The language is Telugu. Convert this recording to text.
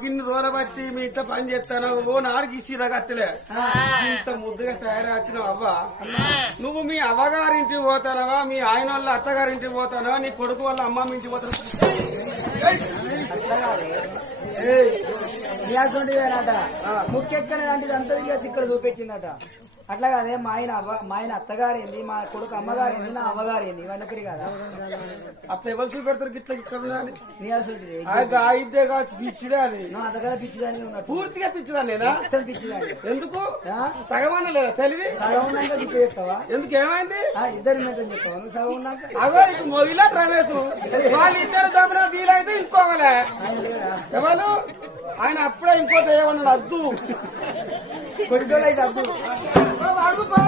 గిన్నె రోజుల బట్టి మీ ఇంట్లో పని చేస్తాను ఓ నాడికి ఇసిరా కట్టలే ఇంత ముద్దుగా తయారొచ్చినావు అవ్వ. నువ్వు మీ అవ్వగారింటికి పోతానవా మీ ఆయన వాళ్ళ అత్తగారింటికి పోతానవా నీ కొడుకు వాళ్ళ అమ్మమ్మ ఇంటికి పోతాను ముఖ్యక్కనే లాంటిది అంతా ఇక్కడ చూపెట్టిందట. అట్లా కాదే మా ఆయన అత్తగారేంది మా కొడుకు అమ్మగారేంది నా అవ్వగారేంది ఇవన్నీ ఒకటి కదా. అట్లా ఎవరు చూపెడతారు గిట్ల ఇక్కడ నీ అసలు ఇదే కావచ్చు పిచ్చిదే అది నా అత్తగారు పిచ్చిదాని ఉన్నట్టు పూర్తిగా పిచ్చిదా నేనా మొత్తం పిచ్చిదాని. ఎందుకు సగమన్న లేదా తెలివి సగం ఉన్నాక పిచ్చి చేస్తావా? ఎందుకు ఏమైంది ఇద్దరు మెయింటైన్ చేస్తావా నువ్వు సగం ఉన్నాక? అవే ఇప్పుడు మొగిలా రమేష్ వాళ్ళిద్దరు దమ్మున వీలైతే ఇంకోగలే ఎవరు ఆయన అప్పుడే ఇంకోటి ఏమన్నాడు అద్దు కొడుకోలేదు అద్దు అడుగుపో